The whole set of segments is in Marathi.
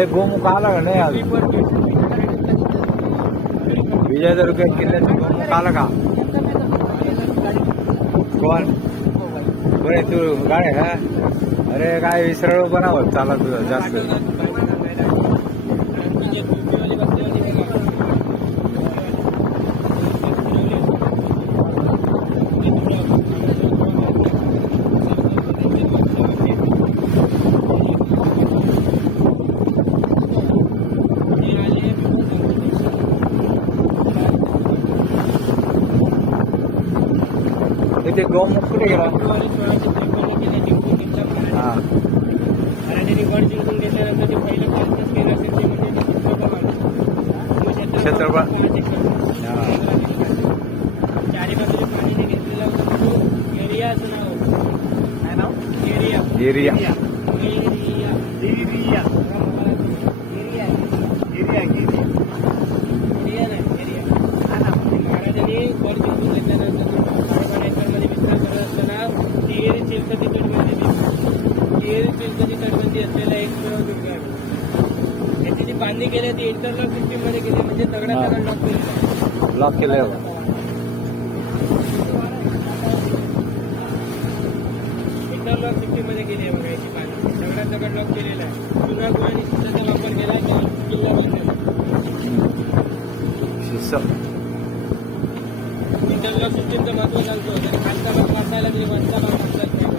एक गोमुख आला का नाही अजून? विजयदुर्ग किल्ल्याचा गोमुख आला का? कोण बरे तू गाडी का? अरे काय विसरळ बनावं चाला तुझं जास्त. इथे गोमुख कुठे गेला? हा आणि रिकॉर्ड जिंकून घेतल्यानंतर ते पहिलं त्यांचंच केलं असेल ते म्हणजे क्षेत्रफळ. चारी बाजूचे पाणी जे घेतलेलं होतं तो एरियाचं नाव काय नाव? एरिया एरिया एरिया एरिया महाराजांनी वर जिंकून घेतल्यानंतर साडेबारा एकरमध्ये विस्तार करत असताना तेर चिलखती तटबंदी तेर चिलखती तटबंदी असलेला एक दुर्ग आहे. त्याची जी बांधणी केली ती इंटरलॉक सिस्टीममध्ये केली म्हणजे दगडा लॉक केलेला लॉक केलंय. इंटरलॉक सिस्टीममध्ये केली आहे बघा याची बांधणी. दगड लॉक केलेला आहे. जुना गुहांनी त्याचा वापर केला किल्ला बांधलेला. इंटरलॉक सिस्टीमचं महत्व सांगतो तर खालचा भाग वाचायला तरी वरचा भाग वाचत नाही.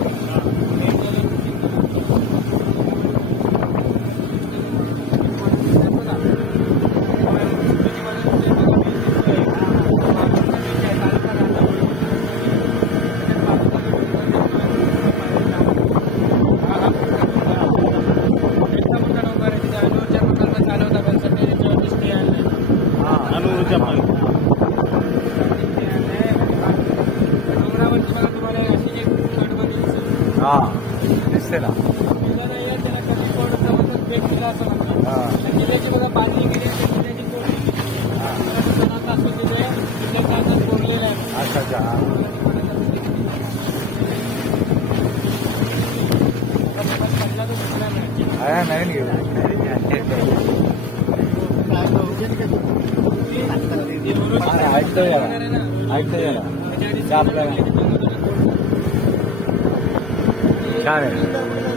हा दिसते ना. त्याला कधी कोण पेट केला असं म्हणतात. जिल्ह्याची बघा बांधणी केली जिल्ह्याची कोरलेला आहे. अच्छा अच्छा. हा नवीन गेलं ऐकतोय ऐकतोय आपल्याला छान आहे.